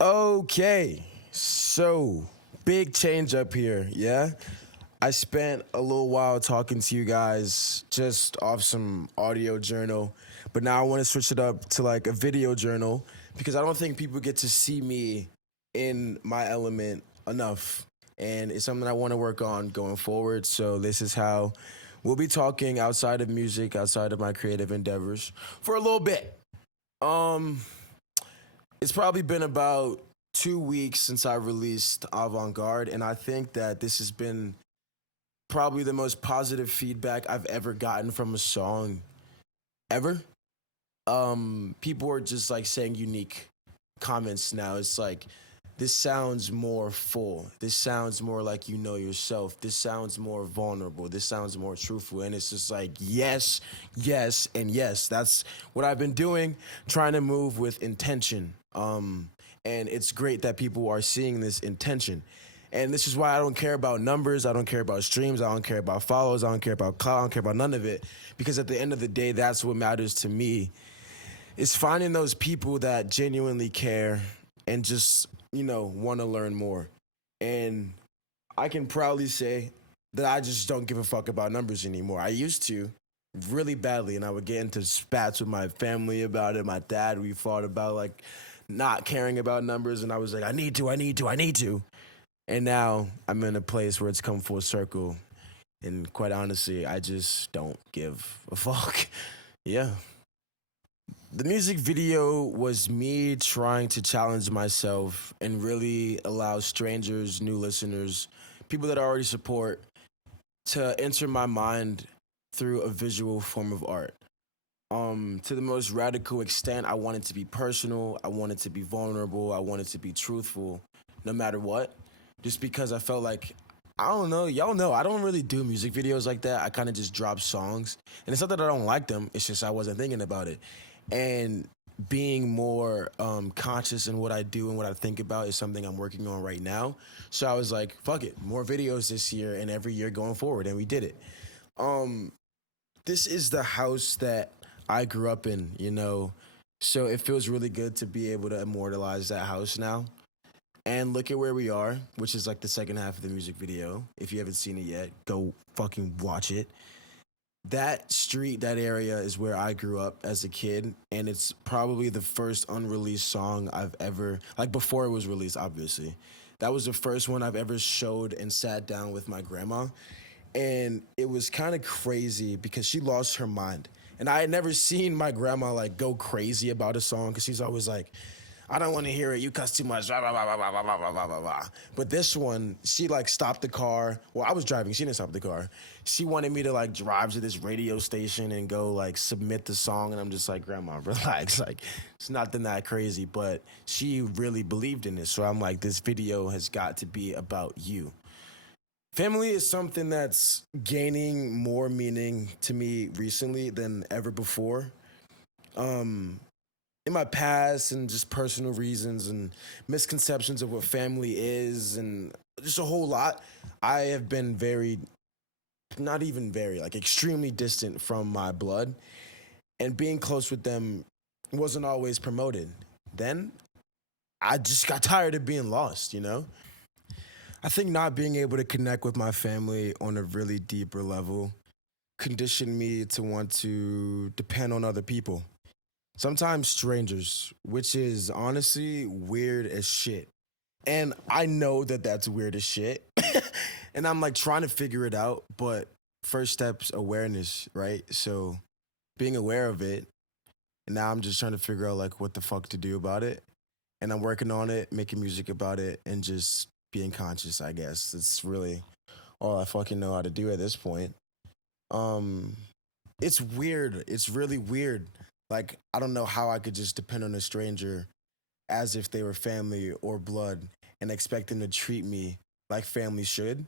Okay, so big change up here, yeah? I spent a little while talking to you guys just off some audio journal, but now I want to switch it up to like a video journal because I don't think people get to see me in my element enough. And it's something I want to work on going forward. So, this is how we'll be talking outside of music, outside of my creative endeavors for a little bit. Um, it's probably been about 2 weeks since I released Avant Garde, and I think that this has been probably the most positive feedback I've ever gotten from a song ever. People are just like saying unique comments now. It's like this sounds more full. This sounds more like you know yourself. This sounds more vulnerable. This sounds more truthful. And it's just like yes, yes, and yes. That's what I've been doing, trying to move with intention. And it's great that people are seeing this intention. And this is why I don't care about numbers. I don't care about streams. I don't care about follows. I don't care about clout. I don't care about none of it. Because at the end of the day, that's what matters to me. Is finding those people that genuinely care and just, want to learn more. And I can proudly say that I just don't give a fuck about numbers anymore. I used to really badly, and I would get into spats with my family about it. My dad, we fought about like not caring about numbers, and I was like, I need to, I need to, I need to. And now I'm in a place where it's come full circle. And quite honestly, I just don't give a fuck. Yeah. The music video was me trying to challenge myself and really allow strangers, new listeners, people that I already support to enter my mind through a visual form of art. To the most radical extent, I want it to be personal, I want it to be vulnerable, I want it to be truthful, no matter what. Just because I felt like I don't know, y'all know, I don't really do music videos like that. I kind of just drop songs. And it's not that I don't like them, it's just I wasn't thinking about it. And being more conscious in what I do and what I think about is something I'm working on right now. So I was like, fuck it, more videos this year and every year going forward. And we did it. Um, this is the house that I grew up in, So it feels really good to be able to immortalize that house now. And look at where we are, which is like the second half of the music video. If you haven't seen it yet, go fucking watch it. That street, that area is where I grew up as a kid, and it's probably the first unreleased song I've ever, like before it was released, obviously. That was the first one I've ever showed and sat down with my grandma. And it was kind of crazy because she lost her mind. And I had never seen my grandma like go crazy about a song because she's always like, I don't want to hear it. You cuss too much. Blah, blah, blah, blah, blah, blah, blah, blah, blah. But this one, she like stopped the car. Well, I was driving. She didn't stop the car. She wanted me to like drive to this radio station and go like submit the song. And I'm just like, Grandma, relax. Like, it's nothing that crazy. But she really believed in it. So I'm like, this video has got to be about you. Family is something that's gaining more meaning to me recently than ever before. Um, in my past and just personal reasons and misconceptions of what family is and just a whole lot, I have been very, not even very, like extremely distant from my blood. And being close with them wasn't always promoted. Then I just got tired of being lost. I think not being able to connect with my family on a really deeper level conditioned me to want to depend on other people. Sometimes strangers, which is honestly weird as shit. And I know that that's weird as shit. And I'm like trying to figure it out, but first step's awareness, right? So being aware of it, and now I'm just trying to figure out like what the fuck to do about it. And I'm working on it, making music about it, and just being conscious, I guess. It's really all I fucking know how to do at this point. Um, it's weird. It's really weird. Like, I don't know how I could just depend on a stranger as if they were family or blood and expect them to treat me like family should.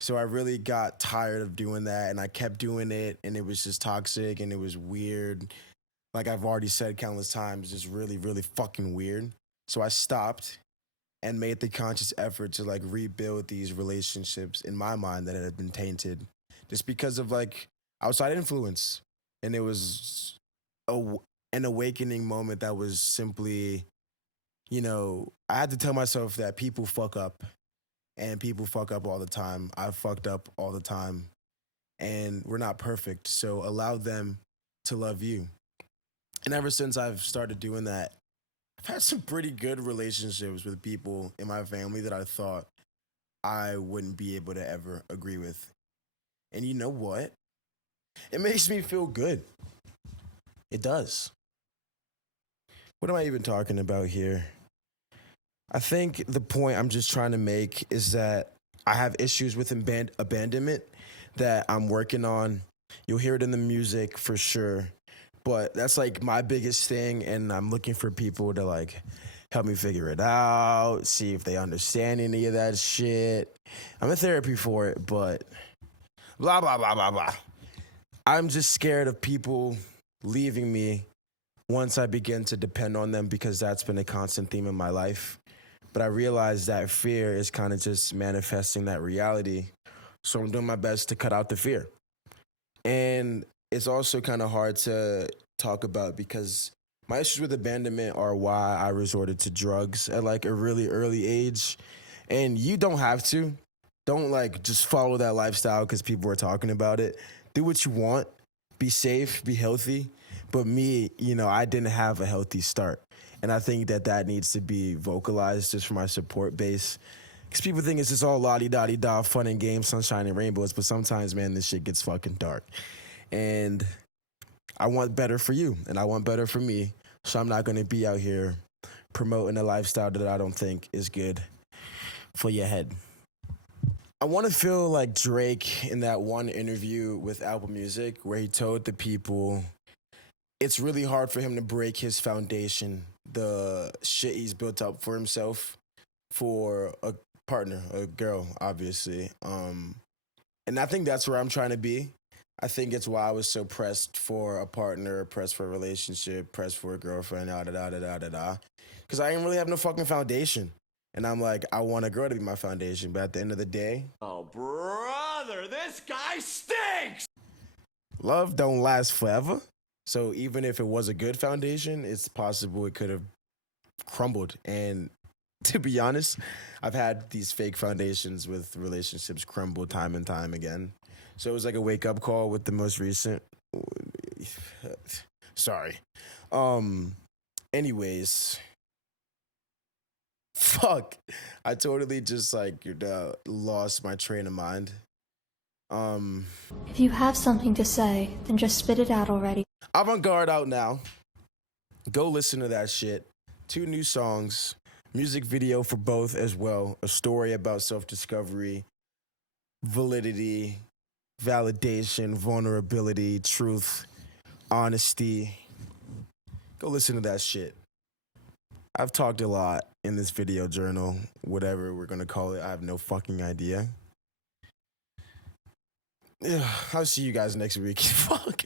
So I really got tired of doing that and I kept doing it and it was just toxic and it was weird. Like I've already said countless times, just really, really fucking weird. So I stopped and made the conscious effort to like rebuild these relationships in my mind that had been tainted just because of like outside influence. And it was a, an awakening moment that was simply I had to tell myself that people fuck up and people fuck up all the time. I've fucked up all the time and we're not perfect. So allow them to love you. And ever since I've started doing that, I've had some pretty good relationships with people in my family that I thought I wouldn't be able to ever agree with. And you know what? It makes me feel good. It does. What am I even talking about here? I think the point I'm just trying to make is that I have issues with abandonment that I'm working on. You'll hear it in the music for sure. But that's like my biggest thing. And I'm looking for people to like help me figure it out, see if they understand any of that shit. I'm in therapy for it, but blah, blah, blah, blah, blah. I'm just scared of people leaving me once I begin to depend on them because that's been a constant theme in my life. But I realize that fear is kind of just manifesting that reality. So I'm doing my best to cut out the fear. And it's also kind of hard to talk about because my issues with abandonment are why I resorted to drugs at like a really early age. And you don't have to. Don't like just follow that lifestyle because people are talking about it. Do what you want. Be safe, be healthy. But me, I didn't have a healthy start. And I think that needs to be vocalized just for my support base. Because people think it's just all la-di-da-di-da, fun and games, sunshine and rainbows. But sometimes, man, this shit gets fucking dark. And I want better for you. And I want better for me. So I'm not going to be out here promoting a lifestyle that I don't think is good for your head. I want to feel like Drake in that one interview with Apple Music where he told the people it's really hard for him to break his foundation, the shit he's built up for himself, for a partner, a girl, obviously. And I think that's where I'm trying to be. I think it's why I was so pressed for a partner, pressed for a relationship, pressed for a girlfriend, da da da da da da. Because I didn't really have no fucking foundation. And I'm like, I want a girl to be my foundation. But at the end of the day, oh, brother, this guy stinks! Love don't last forever. So even if it was a good foundation, it's possible it could have crumbled. And to be honest, I've had these fake foundations with relationships crumble time and time again. So it was like a wake up call with the most recent. Sorry. Anyways. Fuck. I totally just like lost my train of mind. If you have something to say, then just spit it out already. Avant-Garde out now. Go listen to that shit. 2 new songs. Music video for both as well. A story about self-discovery, validity, validation, vulnerability, truth, honesty. Go listen to that shit. I've talked a lot in this video journal, whatever we're gonna call it. I have no fucking idea. Yeah, I'll see you guys next week. Fuck.